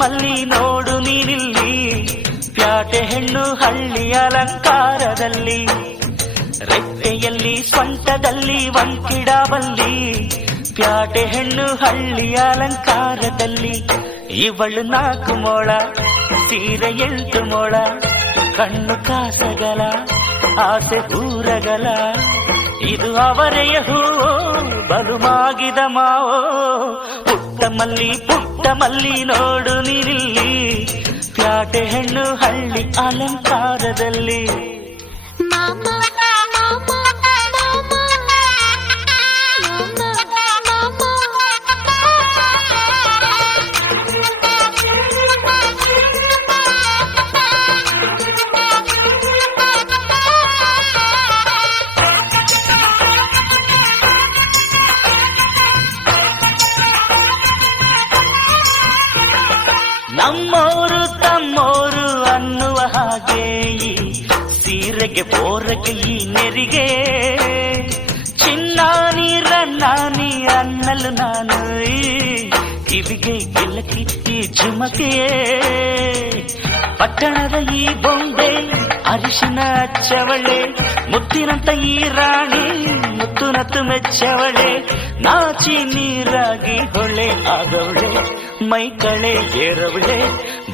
ಮಲ್ಲಿ ನೋಡು ನೀನಿಲ್ಲಿ, ಪ್ಯಾಟೆ ಹೆಣ್ಣು ಹಳ್ಳಿ ಅಲಂಕಾರದಲ್ಲಿ, ರೆಟ್ಟೆಯಲ್ಲಿ ಸ್ವಂಟದಲ್ಲಿ ವಂಕಿಡಬಲ್ಲಿ, ಪ್ಯಾಟೆ ಹೆಣ್ಣು ಹಳ್ಳಿ ಅಲಂಕಾರದಲ್ಲಿ. ಇವಳು 4 ಮೊಳ ಸೀರೆ 8 ಮೊಳ, ಕಣ್ಣು ಕಾಸಗಲ ಆಸೆ ಊರಗಲ, ಇದು ಅವರೆಯ ಹೂವೋ ಬಲು ಮಾಗಿದ ಮಾವೋ. ಪುಟ್ಟ ಮಲ್ಲಿ ನೋಡು ನೀನಿಲ್ಲಿ, ಪ್ಯಾಟೆ ಹೆಣ್ಣು ಹಳ್ಳಿ ಅಲಂಕಾರದಲ್ಲಿ. ನಮ್ಮೋರು ತಮ್ಮೋರು ಅನ್ನುವ ಹಾಗೆ ಈ ಸೀರೆಗೆ ಬೋರಗೆ ಈ ನೆರಿಗೆ, ಚಿನ್ನಾನಿ ರನ್ನಾನಿ ಅನ್ನಲು ನಾನು ಈ ಕಿವಿಗೆ ಗಿಲಕಿ ಈ ಜುಮಕೆಯೇ. ಪಟ್ಟಣದ ಈ ಬೊಂಬೆ ಅರಿಶಿನ ಹಚ್ಚವಳೆ, ಮುತ್ತಿನಂತ ಈ ರಾಣಿ ಮುತ್ತು ನತ್ತು ಮೆಚ್ಚವಳೆ, ನಾಚಿ ನೀರಾಗಿ ಹೊಳೆ ಆಗವಳೆ, ಮೈ ಕಳೆ ಏರವಳೆ,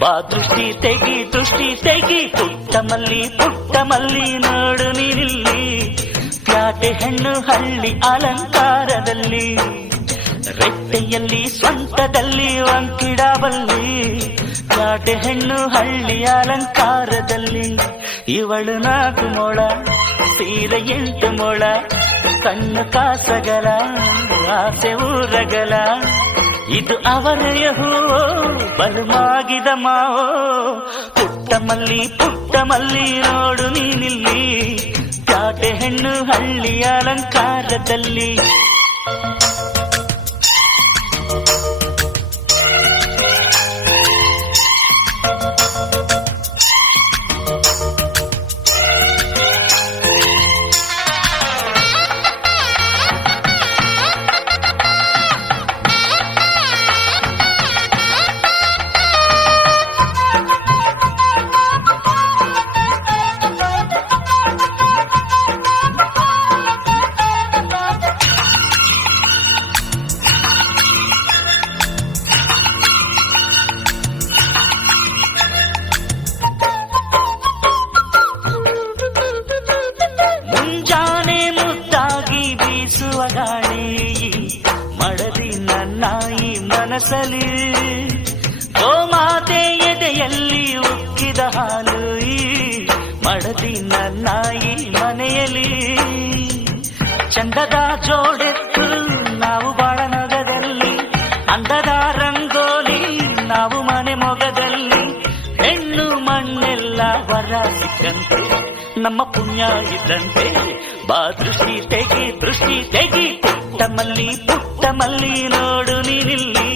ಬಾ ದೃಷ್ಟಿ ತೆಗಿ. ಪುಟ್ಟ ಮಲ್ಲಿ ನೋಡು ನೀನಿಲ್ಲಿ, ಪ್ಯಾಟೆ ಹೆಣ್ಣು ಹಳ್ಳಿ ಅಲಂಕಾರದಲ್ಲಿ, ರೆಟ್ಟೆಯಲ್ಲಿ ಸ್ವಂತದಲ್ಲಿ ವಂಕಿಡಬಲ್ಲಿ, ಪ್ಯಾಟೆ ಹೆಣ್ಣು ಹಳ್ಳಿ ಅಲಂಕಾರದಲ್ಲಿ. ಇವಳು 4 ಮೊಳ ಸೀರೆ 8 ಮೊಳ, ಕಣ್ಣು ಕಾಸಗಲ ಆಸೆ ಊರಗಲ, ಇದು ಅವರೆಯ ಹೂವೋ ಬಲು ಮಾಗಿದ ಮಾವೋ. ಪುಟ್ಟ ಮಲ್ಲಿ ನೋಡು ನೀನಿಲ್ಲಿ, ಪ್ಯಾಟೆ ಹೆಣ್ಣು ಹಳ್ಳಿ ಅಲಂಕಾರದಲ್ಲಿ. ಬೀಸುವ ಗಾಳಿ ಮಡದಿ ನನ್ನ ಈ ಮನಸಲಿ, ಗೋಮಾತೆ ಎದೆಯಲ್ಲಿ ಉಕ್ಕಿದ ಹಾಲು ಈ ಮಡದಿ ನನ್ನ ಈ ಮನೆಯಲ್ಲಿ. ಚಂದದ ಜೋಡೆತ್ತು ನಾವು ಬಾಳ ನಗದಲ್ಲಿ, ಅಂದದ ರಂಗೋಲಿ ನಾವು ಮನೆ ಮೊಗದಲ್ಲಿ, ಹೆಣ್ಣು ಮಣ್ಣೆಲ್ಲ ವರ ಸಿಕ್ಕಂತೆ ನಮ್ಮ ಪುಣ್ಯ ಇದ್ದಂತೆ, ಬಾ ದೃಷ್ಟಿ ತೆಗಿ. ಪುಟ್ಟ ಮಲ್ಲಿ ನೋಡು ನೀನಿಲ್ಲಿ,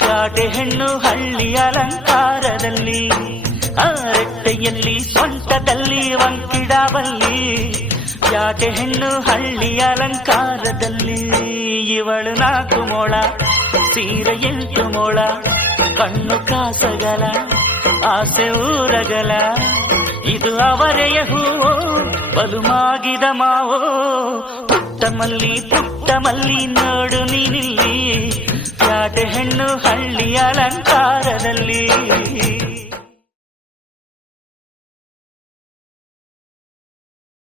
ಪ್ಯಾಟೆ ಹೆಣ್ಣು ಹಳ್ಳಿ ಅಲಂಕಾರದಲ್ಲಿ, ಆ ರೆಟ್ಟೆಯಲ್ಲಿ ಸ್ವಂಟದಲ್ಲಿ ವಂಕಿಡಬಲ್ಲಿ, ಪ್ಯಾಟೆ ಹೆಣ್ಣು ಹಳ್ಳಿ ಅಲಂಕಾರದಲ್ಲಿ. ಇವಳು 4 ಮೊಳ ಸೀರೆ 8 ಮೊಳ, ಕಣ್ಣು ಕಾಸಗಲ ಆಸೆ ಊರಗಲ, ಇದು ಅವರೆಯ ಹೂವೋ ಬಲು ಮಾಗಿದ ಮಾವೋ. ಪುಟ್ಟ ಮಲ್ಲಿ ನೋಡು ನೀನಿಲ್ಲಿ, ಪ್ಯಾಟೆ ಹೆಣ್ಣು ಹಳ್ಳಿ